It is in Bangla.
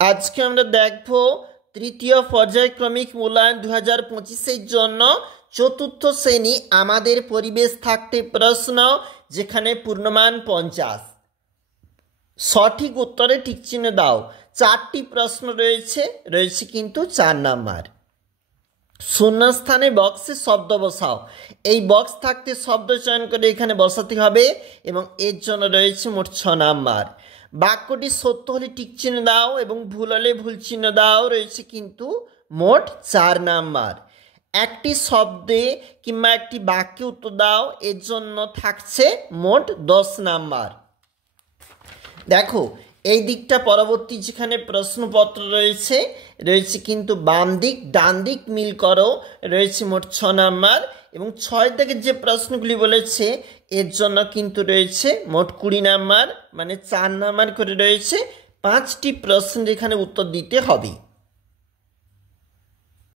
আজকে আমরা দেখব তৃতীয় পর্যায়ক্রমিক মূল্যায়ন 2025-এর জন্য চতুর্থ শ্রেণী আমাদের পরিবেশ থাকতে প্রশ্ন, যেখানে পূর্ণমান 50। সঠিক উত্তরে টিক চিহ্ন দাও। 4টি প্রশ্ন রয়েছে কিন্তু 4 নাম্বার। শূন্যস্থানে বক্সে শব্দ বসাও। এই বক্স থাকতে শব্দ চয়ন করে এখানে বসাতে হবে এবং এর জন্য রয়েছে মোট 6 নাম্বার। বাক্যটি সত্য হলে টিক চিহ্ন দাও এবং ভুল হলে ভুল চিহ্ন দাও। রয়েছে কিন্তু মোট 4 নাম্বার। একটি শব্দে কিংবা একটি বাক্যে উত্তর দাও, এর জন্য থাকছে মোট 10 নাম্বার। দেখো এই দিকটা পরবর্তী যেখানে প্রশ্নপত্র রয়েছে কিন্তু বাম দিক ডান দিক মিল করো। রয়েছে মোট 6 নাম্বার এবং 6 দাগের যে প্রশ্নগুলি বলেছে এর জন্য কিন্তু রয়েছে মোট 20 নাম্বার, মানে 4 নাম্বার করে রয়েছে। 5টি প্রশ্নের এখানে উত্তর দিতে হবে।